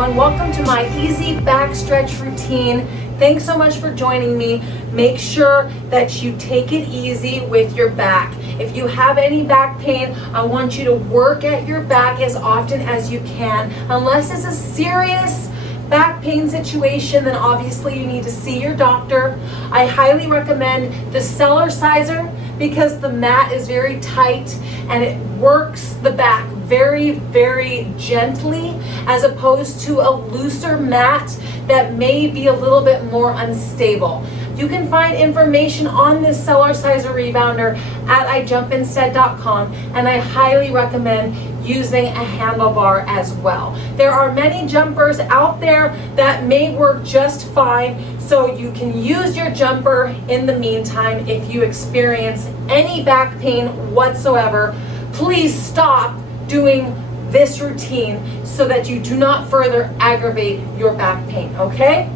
everyone. Welcome to my easy back stretch routine. Thanks so much for joining me. Make sure that you take it easy with your back. If you have any back pain, I want you to work at your back as often as you can. Unless it's a serious back pain situation, then obviously you need to see your doctor. I highly recommend the Cellerciser because the mat is very tight and it works the back very, very gently, as opposed to a looser mat that may be a little bit more unstable. You can find information on this Cellerciser rebounder at ijumpinstead.com, and I highly recommend using a handlebar as well. There are many jumpers out there that may work just fine, so you can use your jumper in the meantime. If you experience any back pain whatsoever, please stop doing this routine so that you do not further aggravate your back pain, okay?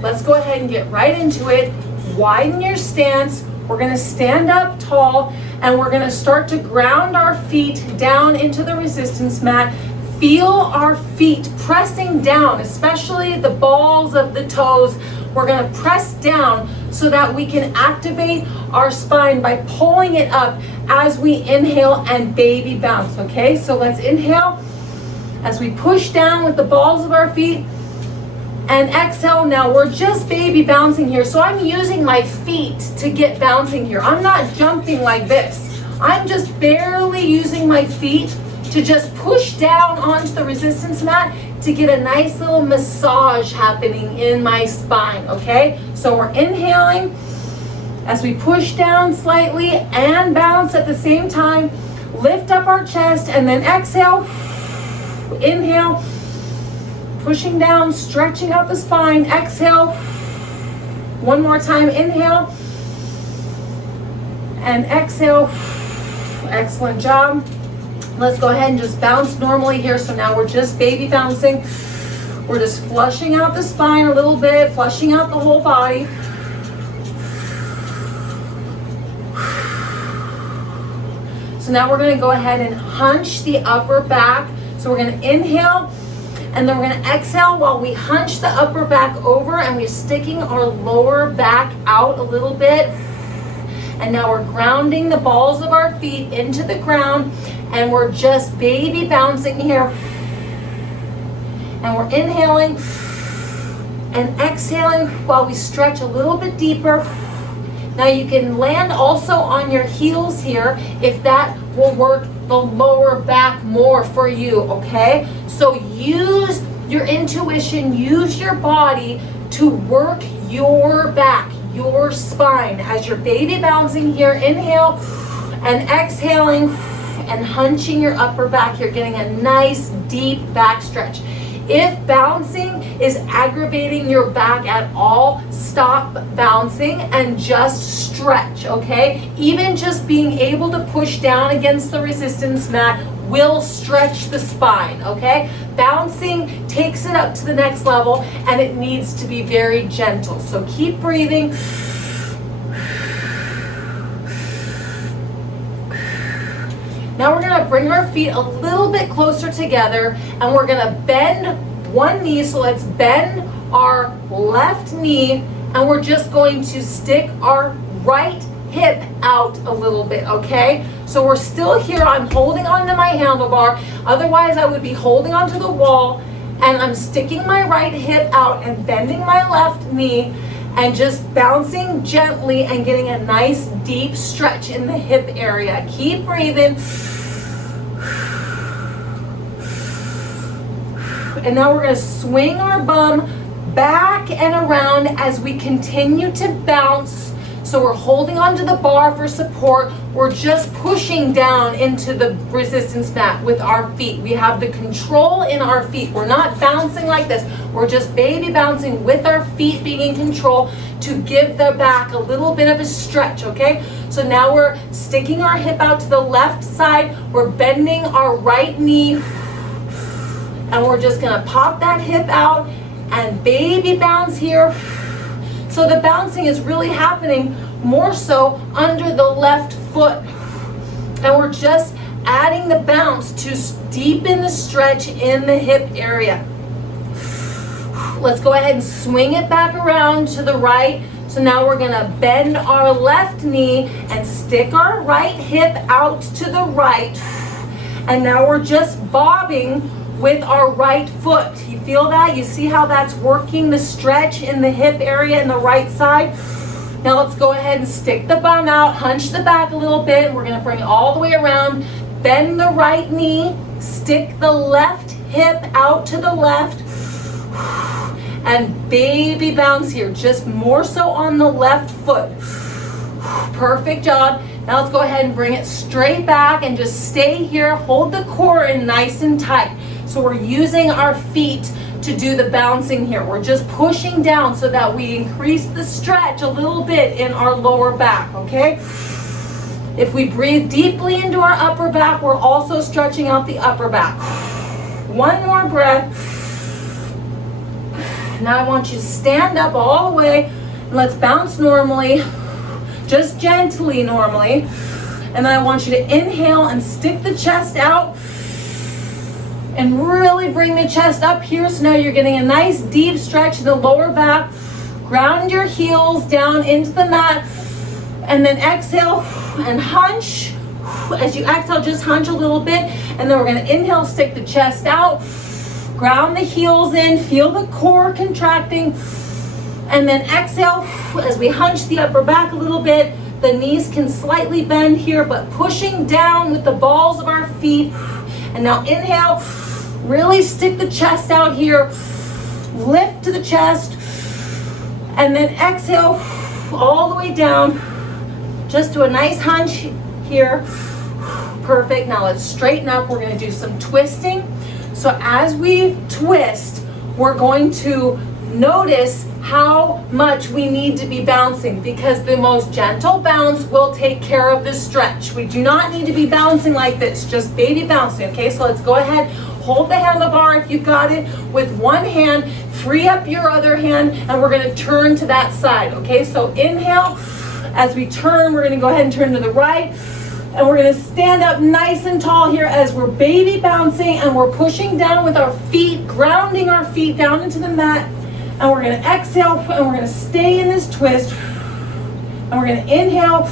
Let's go ahead and get right into it. Widen your stance. We're gonna stand up tall and we're gonna start to ground our feet down into the resistance mat. Feel our feet pressing down, especially the balls of the toes. We're gonna press down so that we can activate our spine by pulling it up as we inhale and baby bounce, okay? So let's inhale as we push down with the balls of our feet, and exhale. Now we're just baby bouncing here, so I'm using my feet to get bouncing here. I'm not jumping like this. I'm just barely using my feet to just push down onto the resistance mat to get a nice little massage happening in my spine, okay? So we're inhaling as we push down slightly and bounce at the same time. Lift up our chest and then exhale. Inhale. Pushing down, stretching out the spine. Exhale. One more time. Inhale. And exhale. Excellent job. Let's go ahead and just bounce normally here. So now we're just baby bouncing. We're just flushing out the spine a little bit, flushing out the whole body. So now we're going to go ahead and hunch the upper back. So we're going to inhale. And then we're going to exhale while we hunch the upper back over, and we're sticking our lower back out a little bit. And now we're grounding the balls of our feet into the ground, and we're just baby bouncing here. And we're inhaling and exhaling while we stretch a little bit deeper. Now you can land also on your heels here if that will work the lower back more for you, okay? So use your intuition, use your body to work your back, your spine. As you're baby bouncing here, inhale and exhaling and hunching your upper back. You're getting a nice deep back stretch. If bouncing is aggravating your back at all, stop bouncing and just stretch, okay? Even just being able to push down against the resistance mat will stretch the spine, okay? Bouncing takes it up to the next level, and it needs to be very gentle. So keep breathing. Now we're gonna bring our feet a little bit closer together, and we're gonna bend one knee. So let's bend our left knee, and we're just going to stick our right hip out a little bit, okay? So we're still here. I'm holding onto my handlebar. Otherwise, I would be holding onto the wall, and I'm sticking my right hip out and bending my left knee and just bouncing gently and getting a nice deep stretch in the hip area. Keep breathing. And now we're gonna swing our bum back and around as we continue to bounce. So we're holding onto the bar for support. We're just pushing down into the resistance mat with our feet. We have the control in our feet. We're not bouncing like this. We're just baby bouncing with our feet being in control to give the back a little bit of a stretch, okay? So now we're sticking our hip out to the left side. We're bending our right knee, and we're just gonna pop that hip out and baby bounce here. So the bouncing is really happening more so under the left foot. And we're just adding the bounce to deepen the stretch in the hip area. Let's go ahead and swing it back around to the right. So now we're gonna bend our left knee and stick our right hip out to the right. And now we're just bobbing with our right foot. You feel that? You see how that's working the stretch in the hip area in the right side? Now let's go ahead and stick the bum out, hunch the back a little bit. We're gonna bring it all the way around, bend the right knee, stick the left hip out to the left, and baby bounce here, just more so on the left foot. Perfect job. Now let's go ahead and bring it straight back and just stay here, hold the core in nice and tight. So we're using our feet to do the bouncing here. We're just pushing down so that we increase the stretch a little bit in our lower back, okay? If we breathe deeply into our upper back, we're also stretching out the upper back. One more breath. Now I want you to stand up all the way. And let's bounce normally, just gently normally. And then I want you to inhale and stick the chest out. And really bring the chest up here. So now you're getting a nice deep stretch in the lower back. Ground your heels down into the mat. And then exhale and hunch. As you exhale, just hunch a little bit. And then we're going to inhale, stick the chest out. Ground the heels in. Feel the core contracting. And then exhale as we hunch the upper back a little bit. The knees can slightly bend here, but pushing down with the balls of our feet. And now inhale, really stick the chest out here, lift to the chest, and then exhale all the way down. Just do a nice hunch here. Perfect. Now let's straighten up. We're going to do some twisting. So as we twist, we're going to notice how much we need to be bouncing, because the most gentle bounce will take care of the stretch. We do not need to be bouncing like this, just baby bouncing, okay? So let's go ahead, hold the handlebar if you've got it with one hand, free up your other hand, and we're gonna turn to that side, okay? So inhale, as we turn, we're gonna go ahead and turn to the right, and we're gonna stand up nice and tall here as we're baby bouncing, and we're pushing down with our feet, grounding our feet down into the mat. And we're going to exhale, and we're going to stay in this twist. And we're going to inhale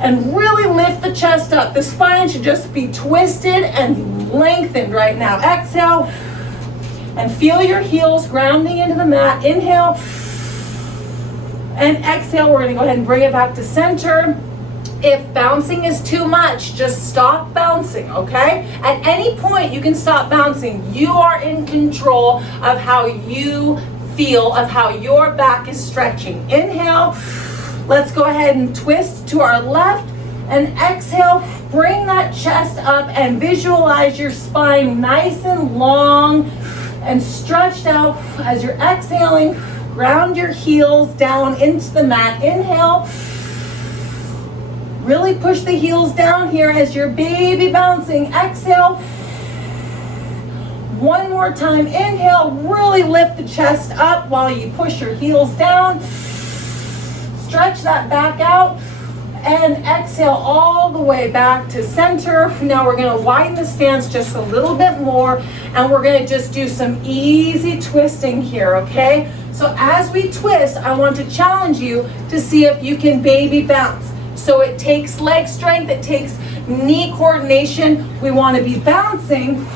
and really lift the chest up. The spine should just be twisted and lengthened right now. Exhale and feel your heels grounding into the mat. Inhale and exhale. We're going to go ahead and bring it back to center. If bouncing is too much, just stop bouncing, okay? At any point, you can stop bouncing. You are in control of how you feel, of how your back is stretching. Inhale. Let's go ahead and twist to our left. And exhale. Bring that chest up and visualize your spine nice and long and stretched out. As you're exhaling, ground your heels down into the mat. Inhale. Really push the heels down here as you're baby bouncing. Exhale. One more time. Inhale. Really lift the chest up while you push your heels down. Stretch that back out. And exhale all the way back to center. Now we're going to widen the stance just a little bit more. And we're going to just do some easy twisting here, okay? So as we twist, I want to challenge you to see if you can baby bounce. So it takes leg strength, it takes knee coordination. We want to be bouncing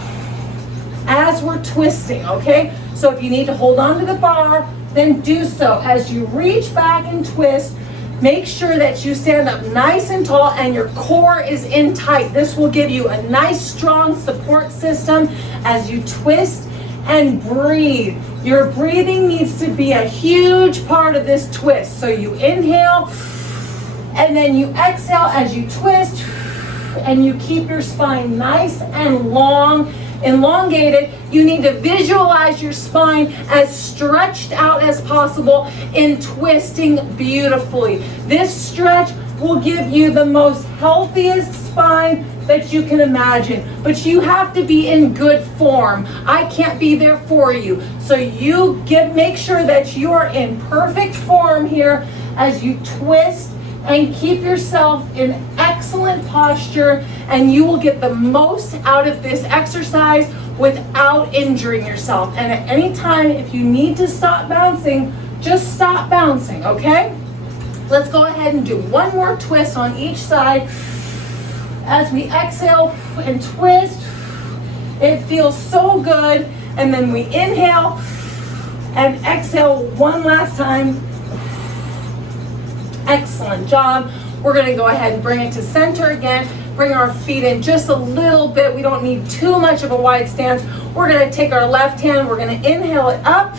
as we're twisting, okay? So if you need to hold on to the bar, then do so. As you reach back and twist, make sure that you stand up nice and tall and your core is in tight. This will give you a nice, strong support system as you twist and breathe. Your breathing needs to be a huge part of this twist. So you inhale, and then you exhale as you twist, and you keep your spine nice and long, elongated. You need to visualize your spine as stretched out as possible in twisting beautifully. This stretch will give you the most healthiest spine that you can imagine, but you have to be in good form. I can't be there for you. So you make sure that you're in perfect form here as you twist and keep yourself in excellent posture, and you will get the most out of this exercise without injuring yourself. And at any time, if you need to stop bouncing, just stop bouncing, okay? Let's go ahead and do one more twist on each side. As we exhale and twist, it feels so good. And then we inhale and exhale one last time. Excellent job. We're gonna go ahead and bring it to center again. Bring our feet in just a little bit. We don't need too much of a wide stance. We're gonna take our left hand, we're gonna inhale it up,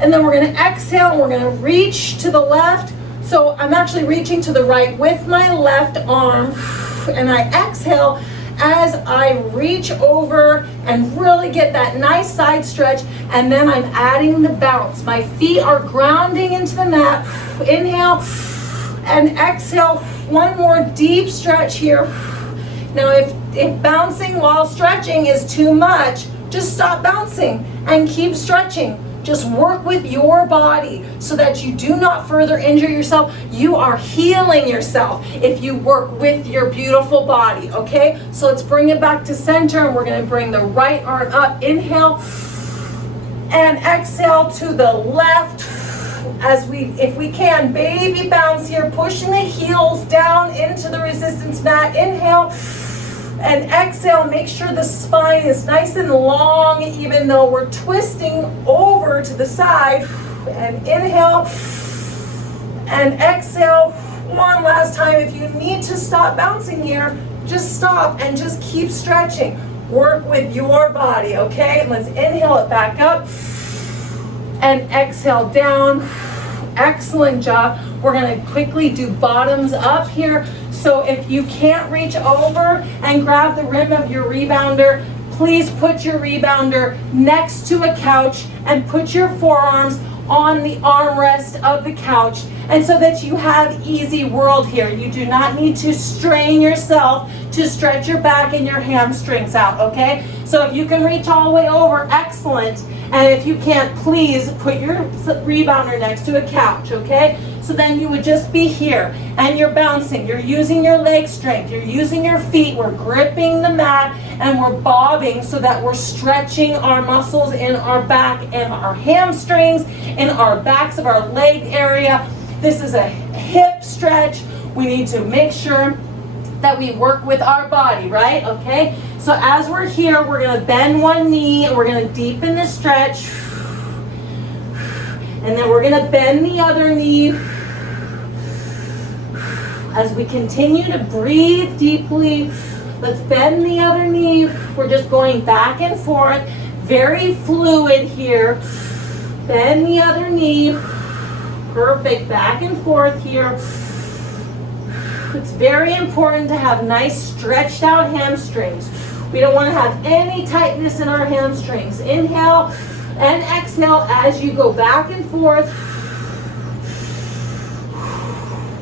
and then we're gonna exhale, and we're gonna reach to the left. So I'm actually reaching to the right with my left arm, and I exhale as I reach over and really get that nice side stretch, and then I'm adding the bounce. My feet are grounding into the mat. Inhale and exhale. One more deep stretch here. Now if bouncing while stretching is too much, just stop bouncing and keep stretching. Just work with your body so that you do not further injure yourself. You are healing yourself if you work with your beautiful body, okay? So let's bring it back to center, and we're gonna bring the right arm up. Inhale and exhale to the left. If we can, baby bounce here, pushing the heels down into the resistance mat. Inhale and exhale. Make sure the spine is nice and long, even though we're twisting over to the side. And inhale and exhale. One last time. If you need to stop bouncing here, just stop and just keep stretching. Work with your body, okay? Let's inhale it back up and exhale down. Excellent job. We're gonna quickly do bottoms up here. So if you can't reach over and grab the rim of your rebounder, please put your rebounder next to a couch and put your forearms on the armrest of the couch, and so that you have easy world here. You do not need to strain yourself to stretch your back and your hamstrings out, okay? So if you can reach all the way over, excellent. And if you can't, please put your rebounder next to a couch, okay? So then you would just be here and you're bouncing. You're using your leg strength. You're using your feet. We're gripping the mat and we're bobbing so that we're stretching our muscles in our back and our hamstrings, in our backs of our leg area. This is a hip stretch. We need to make sure that we work with our body, right? Okay? So as we're here, we're gonna bend one knee and we're gonna deepen the stretch. And then we're gonna bend the other knee. As we continue to breathe deeply, let's bend the other knee. We're just going back and forth, very fluid here. Bend the other knee. Perfect, back and forth here. It's very important to have nice stretched out hamstrings. We don't want to have any tightness in our hamstrings. Inhale and exhale as you go back and forth.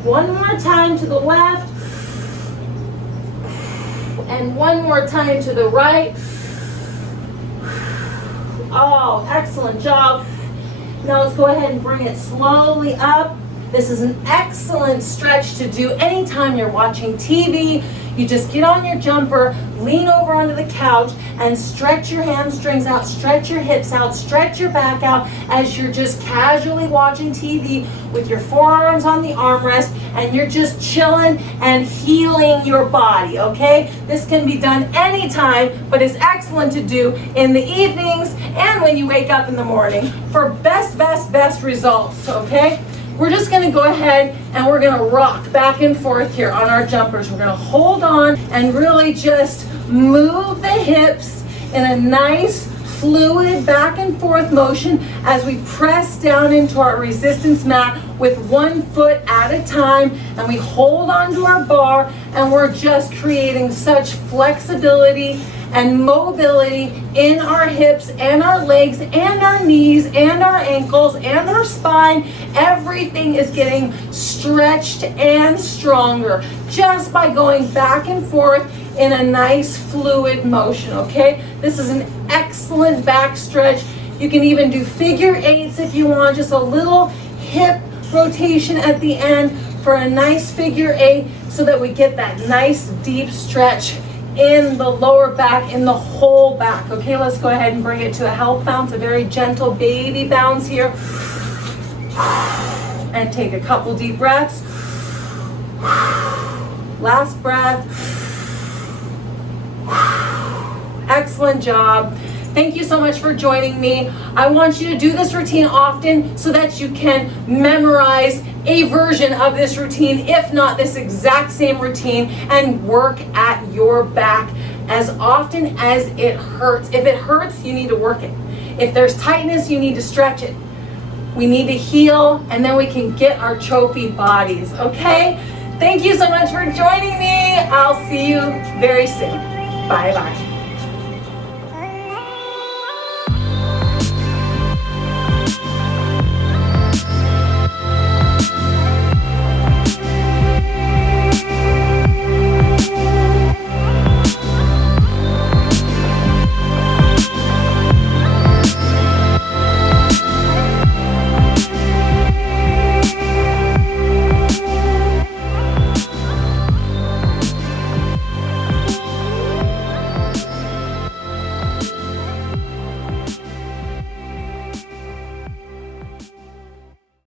One more time to the left. And one more time to the right. Oh, excellent job. Now let's go ahead and bring it slowly up. This is an excellent stretch to do anytime you're watching TV. You just get on your jumper, lean over onto the couch, and stretch your hamstrings out, stretch your hips out, stretch your back out as you're just casually watching TV with your forearms on the armrest, and you're just chilling and healing your body, okay? This can be done anytime, but is excellent to do in the evenings and when you wake up in the morning for best results, okay? We're just gonna go ahead and we're gonna rock back and forth here on our jumpers. We're gonna hold on and really just move the hips in a nice, fluid back and forth motion as we press down into our resistance mat with one foot at a time, and we hold on to our bar, and we're just creating such flexibility and mobility in our hips and our legs and our knees and our ankles and our spine. Everything is getting stretched and stronger just by going back and forth in a nice fluid motion, okay? This is an excellent back stretch. You can even do figure eights if you want, just a little hip rotation at the end for a nice figure 8 so that we get that nice deep stretch in the lower back, in the whole back. Okay, let's go ahead and bring it to a health bounce, a very gentle baby bounce here. And take a couple deep breaths. Last breath. Excellent job. Thank you so much for joining me. I want you to do this routine often so that you can memorize a version of this routine, if not this exact same routine, and work at your back as often as it hurts. If it hurts, you need to work it. If there's tightness, you need to stretch it. We need to heal, and then we can get our trophy bodies, okay? Thank you so much for joining me. I'll see you very soon. Bye-bye.